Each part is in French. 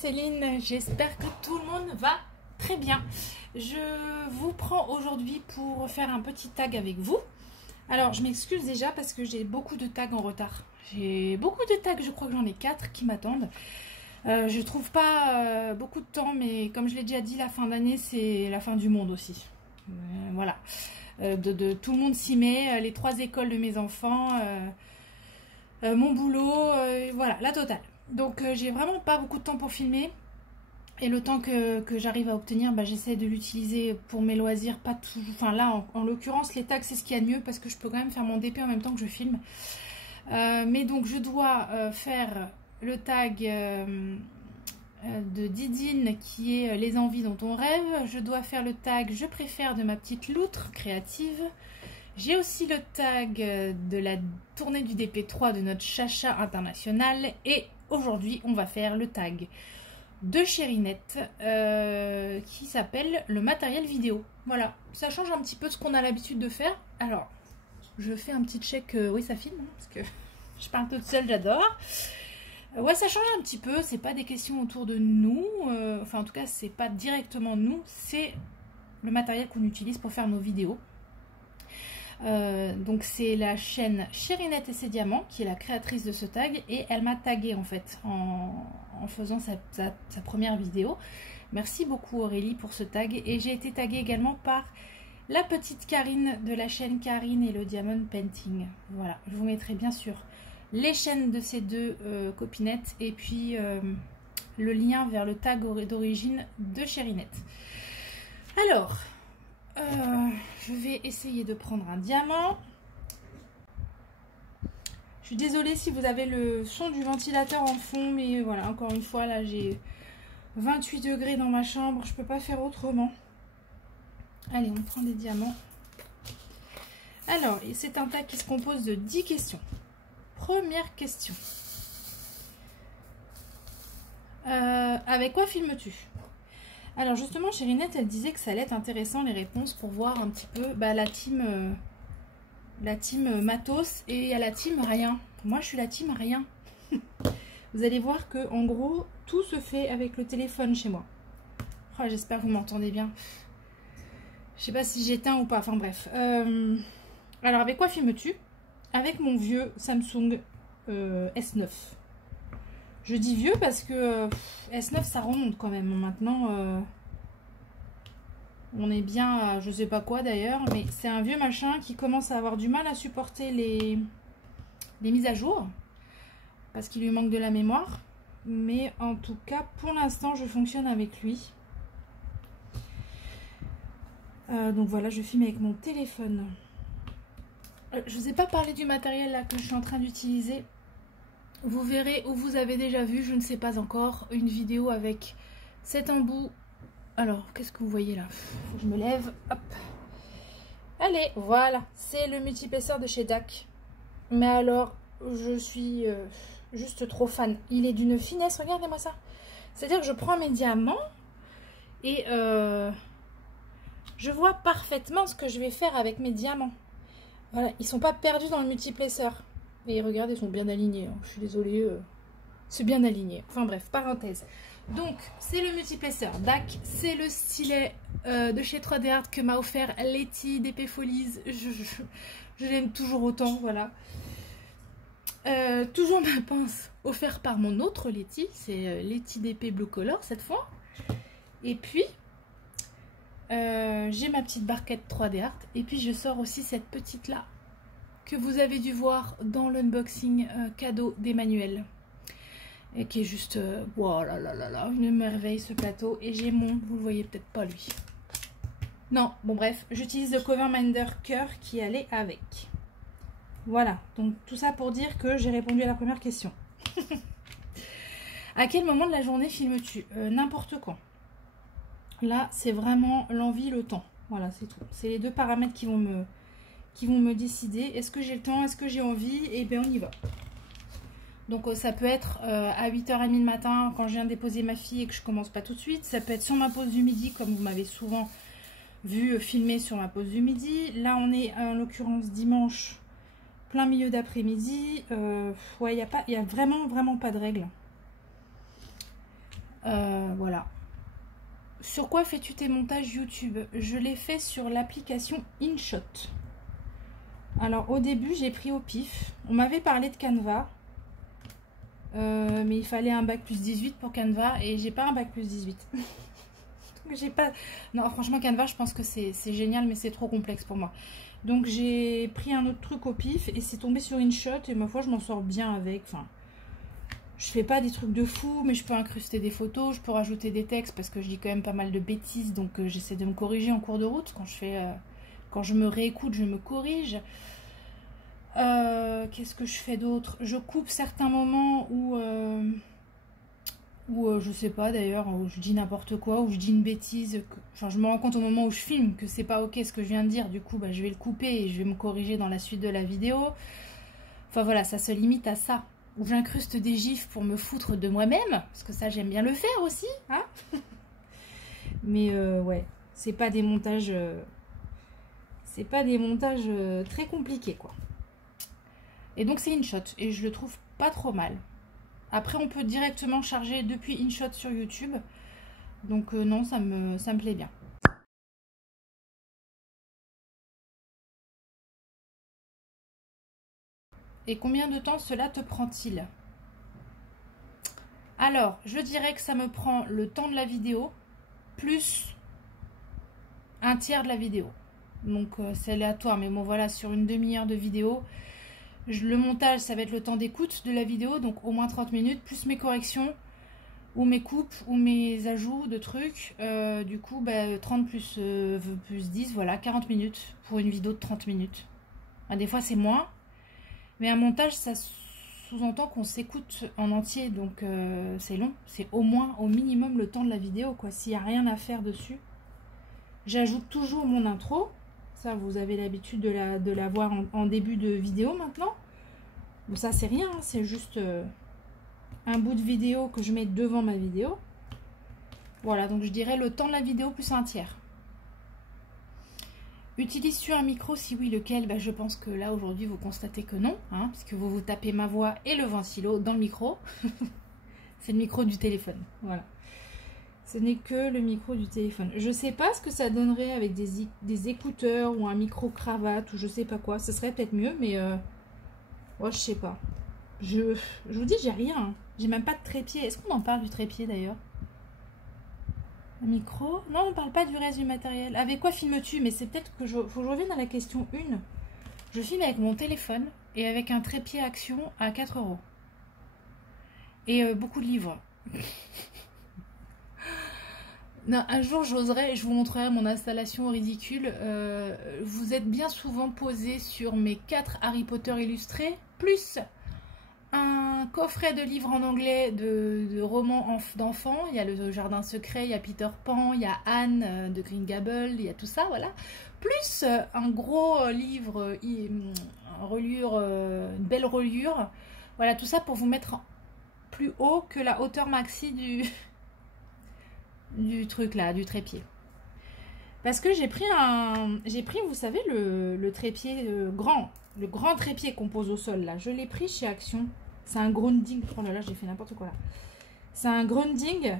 Céline, j'espère que tout le monde va très bien. Je vous prends aujourd'hui pour faire un petit tag avec vous. Alors je m'excuse déjà parce que j'ai beaucoup de tags en retard. J'ai beaucoup de tags, je crois que j'en ai 4 qui m'attendent. Je trouve pas beaucoup de temps, mais comme je l'ai déjà dit, la fin d'année c'est la fin du monde aussi. Voilà. Tout le monde s'y met, les 3 écoles de mes enfants, mon boulot, voilà, la totale. Donc j'ai vraiment pas beaucoup de temps pour filmer. Et le temps que j'arrive à obtenir, bah, j'essaie de l'utiliser pour mes loisirs. Pas toujours. Enfin là, en l'occurrence, les tags, c'est ce qu'il y a de mieux parce que je peux quand même faire mon DP en même temps que je filme. Mais donc je dois faire le tag de Didine qui est les envies dont on rêve. Je dois faire le tag je préfère de ma petite loutre créative. J'ai aussi le tag de la tournée du DP3 de notre chacha international. Et aujourd'hui, on va faire le tag de Chérinette qui s'appelle le matériel vidéo. Voilà, ça change un petit peu de ce qu'on a l'habitude de faire. Alors, je fais un petit check. Oui, ça filme, hein, parce que je parle toute seule, j'adore. Ouais, ça change un petit peu. C'est pas des questions autour de nous. Enfin, en tout cas, c'est pas directement nous. C'est le matériel qu'on utilise pour faire nos vidéos. Donc c'est la chaîne Chérinette et ses diamants qui est la créatrice de ce tag et elle m'a tagué en fait en faisant sa première vidéo. Merci beaucoup Aurélie pour ce tag et j'ai été taguée également par la petite Karine de la chaîne Karine et le Diamond Painting. Voilà, je vous mettrai bien sûr les chaînes de ces deux copinettes et puis le lien vers le tag d'origine de Chérinette. Alors je vais essayer de prendre un diamant. Je suis désolée si vous avez le son du ventilateur en fond, mais voilà, encore une fois, là j'ai 28 degrés dans ma chambre, je peux pas faire autrement. Allez, on prend des diamants. Alors, c'est un tag qui se compose de 10 questions. Première question. Avec quoi filmes-tu ? Alors justement, Chérinette, elle disait que ça allait être intéressant les réponses pour voir un petit peu la team matos et à la team rien. Moi, je suis la team rien. Vous allez voir que en gros, tout se fait avec le téléphone chez moi. Oh, j'espère que vous m'entendez bien. Je sais pas si j'éteins ou pas. Enfin bref. Alors, avec quoi filmes-tu ? Avec mon vieux Samsung S9. Je dis vieux parce que S9 ça remonte quand même. Maintenant on est bien à je sais pas quoi d'ailleurs, mais c'est un vieux machin qui commence à avoir du mal à supporter les mises à jour parce qu'il lui manque de la mémoire. Mais en tout cas pour l'instant je fonctionne avec lui. Donc voilà, je filme avec mon téléphone. Je vous ai pas parlé du matériel là que je suis en train d'utiliser. Vous verrez ou vous avez déjà vu, je ne sais pas encore, une vidéo avec cet embout. Alors, qu'est-ce que vous voyez là? Faut que je me lève. Hop. Allez, voilà. C'est le multiépaisseur de chez DAC. Mais alors, je suis juste trop fan. Il est d'une finesse, regardez-moi ça. C'est-à-dire que je prends mes diamants et je vois parfaitement ce que je vais faire avec mes diamants. Voilà, ils sont pas perdus dans le multiépaisseur. Et regardez, ils sont bien alignés. Hein. Je suis désolée, c'est bien aligné. Enfin bref, parenthèse. Donc, c'est le multiépaisseur DAC. C'est le stylet de chez 3D Art que m'a offert Letty DP Folies. Je l'aime toujours autant, voilà. Toujours ma pince offerte par mon autre Letty. C'est Letty DP Blue Color cette fois. Et puis, j'ai ma petite barquette 3D Art. Et puis, je sors aussi cette petite-là que vous avez dû voir dans l'unboxing cadeau d'Emmanuel et qui est juste voilà, une merveille ce plateau. Et j'ai mon, vous le voyez peut-être pas lui, non, bon bref, j'utilise le Cover Minder Cœur qui allait avec. Voilà, donc tout ça pour dire que j'ai répondu à la première question. À quel moment de la journée filmes-tu? N'importe quand. Là c'est vraiment l'envie, le temps, voilà, c'est tout. C'est les deux paramètres qui vont me décider. Est-ce que j'ai le temps? Est-ce que j'ai envie? Et bien on y va. Donc ça peut être à 8h30 le matin quand je viens de déposer ma fille et que je commence pas tout de suite. Ça peut être sur ma pause du midi comme vous m'avez souvent vu filmer sur ma pause du midi. Là on est en l'occurrence dimanche plein milieu d'après-midi. Ouais, il y a vraiment pas de règle. Voilà. Sur quoi fais-tu tes montages YouTube? Je les fais sur l'application InShot. Alors au début j'ai pris au pif. On m'avait parlé de Canva. Mais il fallait un bac plus 18 pour Canva. Et j'ai pas un bac plus 18. J'ai pas... Non, franchement, Canva, je pense que c'est génial, mais c'est trop complexe pour moi. Donc, j'ai pris un autre truc au pif et c'est tombé sur InShot. Et ma foi, je m'en sors bien avec. Enfin, je fais pas des trucs de fou, mais je peux incruster des photos, je peux rajouter des textes parce que je dis quand même pas mal de bêtises. Donc, j'essaie de me corriger en cours de route. Quand je me réécoute, je me corrige. Qu'est-ce que je fais d'autre? Je coupe certains moments où je sais pas d'ailleurs, où je dis n'importe quoi, où je dis une bêtise. Enfin, je me rends compte au moment où je filme que c'est pas ok ce que je viens de dire. Du coup, bah, je vais le couper et je vais me corriger dans la suite de la vidéo. Enfin voilà, ça se limite à ça. Où j'incruste des gifs pour me foutre de moi-même, parce que ça j'aime bien le faire aussi, hein. Mais ouais, c'est pas des montages, très compliqués quoi. Et donc c'est InShot et je le trouve pas trop mal. Après, on peut directement charger depuis InShot sur YouTube. Donc non, ça me plaît bien. Et combien de temps cela te prend-il? Alors, je dirais que ça me prend le temps de la vidéo, plus un tiers de la vidéo. Donc c'est aléatoire, mais bon voilà, sur une demi-heure de vidéo, le montage, ça va être le temps d'écoute de la vidéo, donc au moins 30 minutes, plus mes corrections, ou mes coupes, ou mes ajouts de trucs. Du coup, bah, 30 plus 10, voilà, 40 minutes pour une vidéo de 30 minutes. Enfin, des fois, c'est moins. Mais un montage, ça sous-entend qu'on s'écoute en entier, donc c'est long. C'est au moins, au minimum, le temps de la vidéo, quoi. S'il n'y a rien à faire dessus. J'ajoute toujours mon intro. Ça, vous avez l'habitude de la voir en début de vidéo maintenant. Bon, ça, c'est rien, hein, c'est juste un bout de vidéo que je mets devant ma vidéo. Voilà, donc je dirais le temps de la vidéo plus un tiers. Utilises-tu un micro? Si oui, lequel? Bah, je pense que là, aujourd'hui, vous constatez que non, hein, puisque vous tapez ma voix et le ventilo dans le micro. C'est le micro du téléphone, voilà. Ce n'est que le micro du téléphone. Je sais pas ce que ça donnerait avec des écouteurs ou un micro cravate ou je sais pas quoi. Ce serait peut-être mieux, mais ouais, je sais pas. Je vous dis, j'ai rien. Hein. J'ai même pas de trépied. Est-ce qu'on en parle du trépied d'ailleurs? Un micro? Non, on parle pas du reste du matériel. Avec quoi filmes-tu? Mais c'est peut-être que faut que je revienne à la question 1. Je filme avec mon téléphone et avec un trépied Action à 4 €. Et beaucoup de livres. Non, un jour j'oserais, je vous montrerai mon installation ridicule. Vous êtes bien souvent posé sur mes 4 Harry Potter illustrés, plus un coffret de livres en anglais de romans d'enfants. Il y a le Jardin Secret, il y a Peter Pan, il y a Anne de Green Gables, il y a tout ça, voilà. Plus un gros livre, une belle reliure. Voilà, tout ça pour vous mettre plus haut que la hauteur maxi du truc là, du trépied. Parce que j'ai pris, vous savez, le trépied grand, le grand trépied qu'on pose au sol là. Je l'ai pris chez Action. C'est un grounding. Oh là là, j'ai fait n'importe quoi là. C'est un grounding.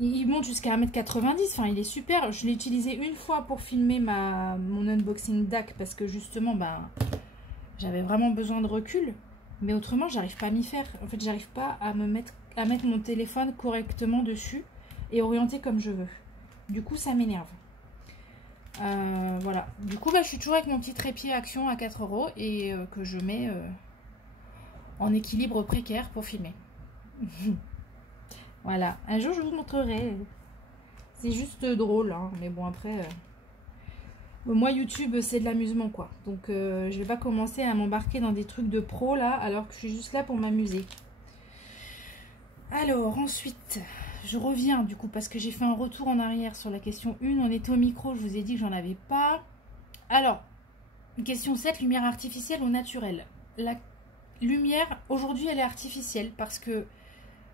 Il monte jusqu'à 1,90 m. Enfin, il est super. Je l'ai utilisé une fois pour filmer mon unboxing DAC parce que justement, ben, j'avais vraiment besoin de recul. Mais autrement, j'arrive pas à m'y faire. En fait, j'arrive pas à mettre mon téléphone correctement dessus et orienter comme je veux. Du coup, ça m'énerve. Voilà. Du coup, bah, je suis toujours avec mon petit trépied Action à 4 € et que je mets en équilibre précaire pour filmer. Voilà. Un jour, je vous montrerai. C'est juste drôle, hein. Mais bon, après... moi, YouTube, c'est de l'amusement, quoi. Donc, je vais pas commencer à m'embarquer dans des trucs de pro, là, alors que je suis juste là pour m'amuser. Alors, ensuite, je reviens, du coup, parce que j'ai fait un retour en arrière sur la question 1. On était au micro, je vous ai dit que j'en avais pas. Alors, question 7, lumière artificielle ou naturelle? La lumière, aujourd'hui, elle est artificielle, parce que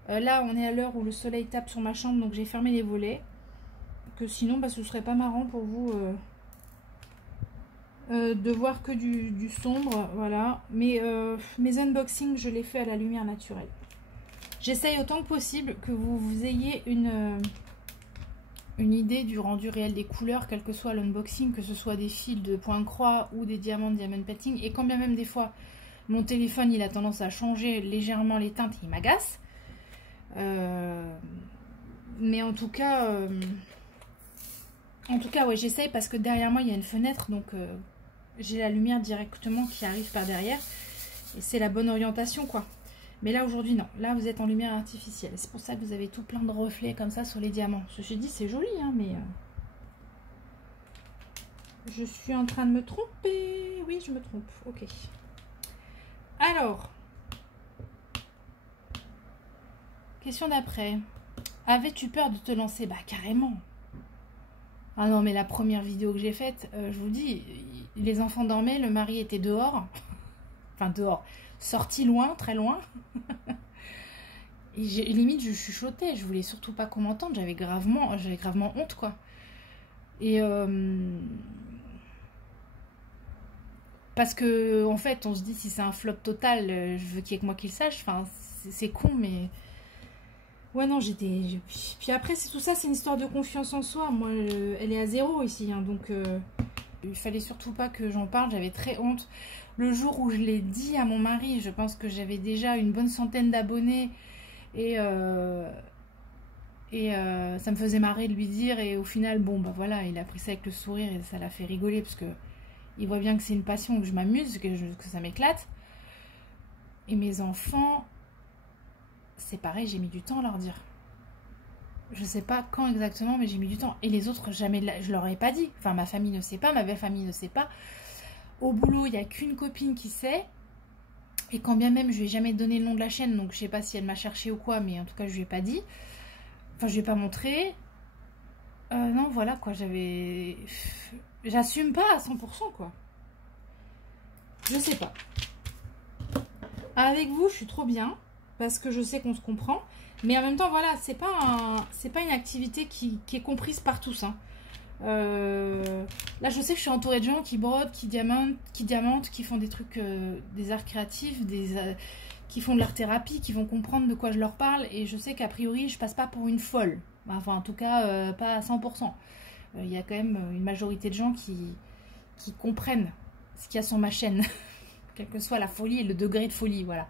là, on est à l'heure où le soleil tape sur ma chambre, donc j'ai fermé les volets. Que sinon, bah, ce serait pas marrant pour vous... de voir que du sombre, voilà. Mais mes unboxings, je les fais à la lumière naturelle. J'essaye autant que possible que vous ayez une idée du rendu réel des couleurs, quel que soit l'unboxing, que ce soit des fils de point-croix ou des diamants de diamond painting. Et quand bien même des fois, mon téléphone, il a tendance à changer légèrement les teintes, il m'agace. Mais en tout cas, ouais, j'essaye parce que derrière moi, il y a une fenêtre, donc j'ai la lumière directement qui arrive par derrière. Et c'est la bonne orientation, quoi. Mais là, aujourd'hui, non. Là, vous êtes en lumière artificielle. C'est pour ça que vous avez tout plein de reflets comme ça sur les diamants. Ceci dit, c'est joli, hein, mais... je suis en train de me tromper. Oui, je me trompe. Ok. Alors. Question d'après. Avais-tu peur de te lancer? Bah, carrément. Ah non, mais la première vidéo que j'ai faite, je vous dis, les enfants dormaient, le mari était dehors. Enfin, dehors. Sorti loin, très loin. Et limite, je chuchotais. Je voulais surtout pas qu'on m'entende. J'avais gravement honte, quoi. Et parce que, en fait, on se dit, si c'est un flop total, je veux qu'il y ait que moi qui le sache. Enfin, c'est con, mais... Ouais, non, Puis après, c'est tout ça, c'est une histoire de confiance en soi. Moi, elle est à 0 ici, hein, donc... il fallait surtout pas que j'en parle. J'avais très honte. Le jour où je l'ai dit à mon mari, je pense que j'avais déjà une bonne centaine d'abonnés. Et ça me faisait marrer de lui dire. Et au final, bon, bah voilà, il a pris ça avec le sourire et ça l'a fait rigoler. Parce que il voit bien que c'est une passion, que je m'amuse, que ça m'éclate. Et mes enfants, c'est pareil, j'ai mis du temps à leur dire. Je sais pas quand exactement, mais j'ai mis du temps. Et les autres, jamais, je leur ai pas dit. Enfin, ma famille ne sait pas, ma belle famille ne sait pas. Au boulot, il n'y a qu'une copine qui sait. Et quand bien même, je lui ai jamais donné le nom de la chaîne, donc je sais pas si elle m'a cherché ou quoi, mais en tout cas, je lui ai pas dit. Enfin, je lui ai pas montré. Non, voilà, quoi, j'assume pas à 100%, quoi. Je sais pas. Avec vous, je suis trop bien, parce que je sais qu'on se comprend. Mais en même temps, voilà, c'est pas une activité qui est comprise par tous, hein. Là, je sais que je suis entourée de gens qui brodent, qui diamantent, qui font des trucs, des arts créatifs, qui font de l'art-thérapie, qui vont comprendre de quoi je leur parle. Et je sais qu'a priori, je passe pas pour une folle. Enfin, en tout cas, pas à 100%. Il y a quand même une majorité de gens qui comprennent ce qu'il y a sur ma chaîne. Quelle que soit la folie et le degré de folie, voilà.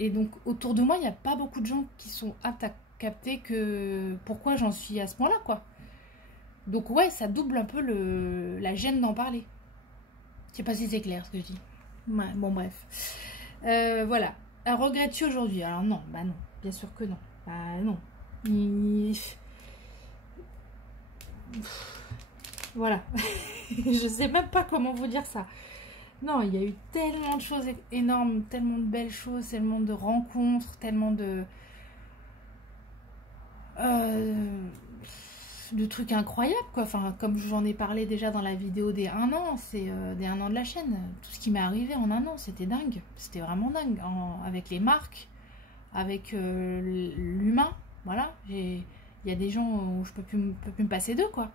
Et donc, autour de moi, il n'y a pas beaucoup de gens qui sont aptes à capter pourquoi j'en suis à ce point-là, quoi. Donc, ouais, ça double un peu la gêne d'en parler. Je sais pas si c'est clair ce que je dis. Ouais, bon, bref. Voilà. Regrettes-tu aujourd'hui? Alors, non, bah non. Bien sûr que non. Bah non. Voilà. Je sais même pas comment vous dire ça. Non, il y a eu tellement de choses énormes, tellement de belles choses, tellement de rencontres, tellement de trucs incroyables, quoi. Enfin, comme j'en ai parlé déjà dans la vidéo des 1 an, c'est des 1 an de la chaîne. Tout ce qui m'est arrivé en 1 an, c'était dingue. C'était vraiment dingue. Avec les marques, avec l'humain, voilà. Il y a des gens où je peux plus me passer d'eux, quoi.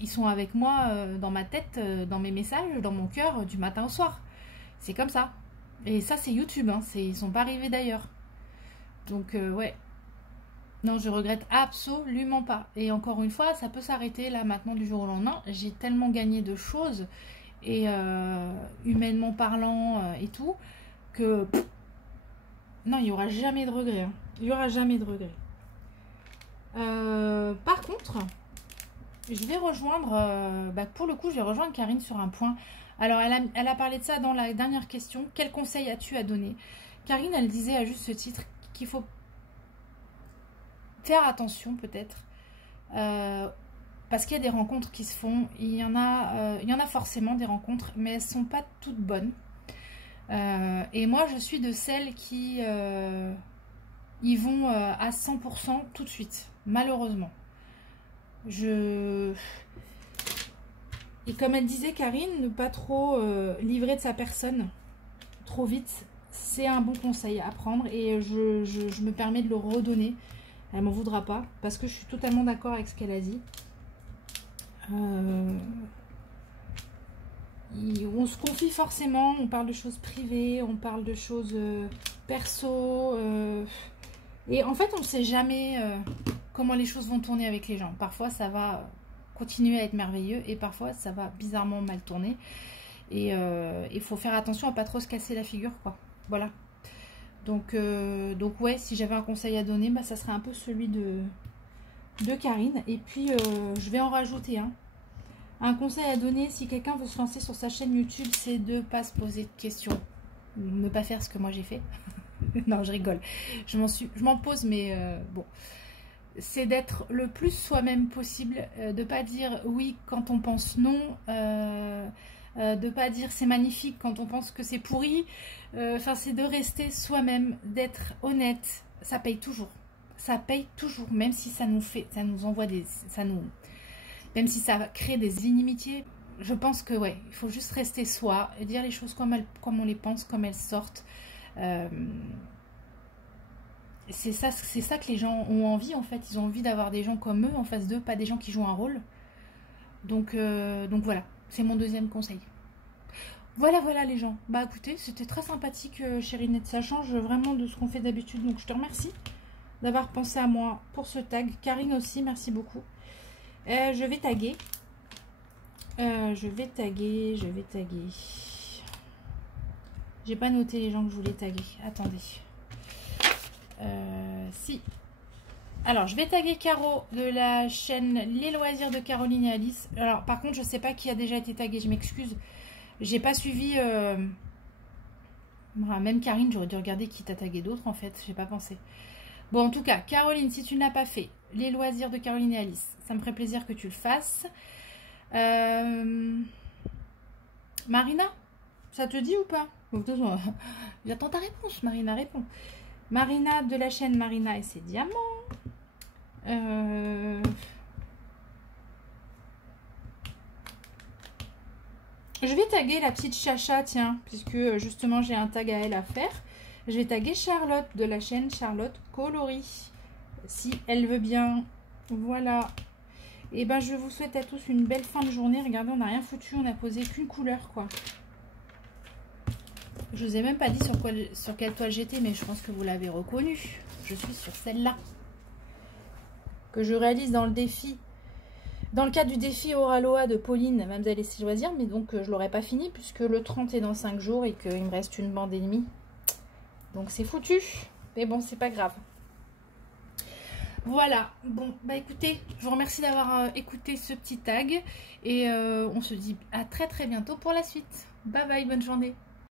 Ils sont avec moi dans ma tête, dans mes messages, dans mon cœur, du matin au soir. C'est comme ça. Et ça, c'est YouTube, hein. Ils sont pas arrivés d'ailleurs. Donc, ouais. Non, je regrette absolument pas. Et encore une fois, ça peut s'arrêter là maintenant du jour au lendemain. J'ai tellement gagné de choses, et humainement parlant et tout, que non, il n'y aura jamais de regret, hein. Il n'y aura jamais de regret. Par contre, je vais rejoindre, pour le coup, je vais rejoindre Karine sur un point. Alors, elle a parlé de ça dans la dernière question. Quel conseil as-tu à donner? Karine, elle disait à juste ce titre qu'il faut faire attention peut-être, parce qu'il y a des rencontres qui se font. Il y en a forcément des rencontres, mais elles ne sont pas toutes bonnes. Et moi, je suis de celles qui y vont à 100% tout de suite, malheureusement. Et comme elle disait, Karine, ne pas trop livrer de sa personne trop vite, c'est un bon conseil à prendre, et je me permets de le redonner. Elle m'en voudra pas, parce que je suis totalement d'accord avec ce qu'elle a dit. On se confie forcément, on parle de choses privées, on parle de choses perso. Et en fait, on ne sait jamais comment les choses vont tourner avec les gens. Parfois, ça va continuer à être merveilleux et parfois, ça va bizarrement mal tourner. Et il faut faire attention à pas trop se casser la figure, quoi. Voilà. Donc ouais, si j'avais un conseil à donner, bah, ça serait un peu celui de Karine. Et puis, je vais en rajouter un. Un conseil à donner, si quelqu'un veut se lancer sur sa chaîne YouTube, c'est de ne pas se poser de questions. Ne pas faire ce que moi j'ai fait. Non, je rigole. Je m'en pose, mais bon. C'est d'être le plus soi-même possible. De ne pas dire oui quand on pense non. De ne pas dire c'est magnifique quand on pense que c'est pourri. Enfin, c'est de rester soi-même, d'être honnête. Ça paye toujours. Ça paye toujours. Même si ça nous envoie des... Même si ça crée des inimitiés, je pense que ouais, il faut juste rester soi et dire les choses comme on les pense, comme elles sortent. C'est ça que les gens ont envie en fait. Ils ont envie d'avoir des gens comme eux en face d'eux, pas des gens qui jouent un rôle. Donc voilà, c'est mon deuxième conseil. Voilà les gens. Bah écoutez, c'était très sympathique, Chérinette. Ça change vraiment de ce qu'on fait d'habitude. Donc je te remercie d'avoir pensé à moi pour ce tag. Karine aussi, merci beaucoup. Je vais taguer. J'ai pas noté les gens que je voulais taguer. Attendez. Si. Alors, je vais taguer Caro de la chaîne Les Loisirs de Caroline et Alice. Alors, par contre, je sais pas qui a déjà été tagué. Je m'excuse. J'ai pas suivi... Même Karine, j'aurais dû regarder qui t'a tagué d'autres, en fait. J'ai pas pensé. Bon, en tout cas, Caroline, si tu ne l'as pas fait, Les Loisirs de Caroline et Alice, ça me ferait plaisir que tu le fasses. Marina, ça te dit ou pas? J'attends ta réponse, Marina, réponds. Marina de la chaîne Marina et ses diamants. Je vais taguer la petite Chacha, tiens, puisque justement j'ai un tag à elle à faire. Je vais taguer Charlotte de la chaîne Charlotte Coloris, si elle veut bien. Voilà. Et ben je vous souhaite à tous une belle fin de journée. Regardez, on n'a rien foutu, on n'a posé qu'une couleur, quoi. Je vous ai même pas dit sur quelle toile j'étais, mais je pense que vous l'avez reconnue. Je suis sur celle-là. Que je réalise dans le défi. Dans le cadre du défi Oraloa de Pauline, Mademoiselle et ses loisirs, mais donc je l'aurai pas fini puisque le 30 est dans 5 jours et qu'il me reste une bande et demie. Donc c'est foutu. Mais bon, c'est pas grave. Voilà. Bon, bah écoutez, je vous remercie d'avoir écouté ce petit tag. Et on se dit à très bientôt pour la suite. Bye bye, bonne journée.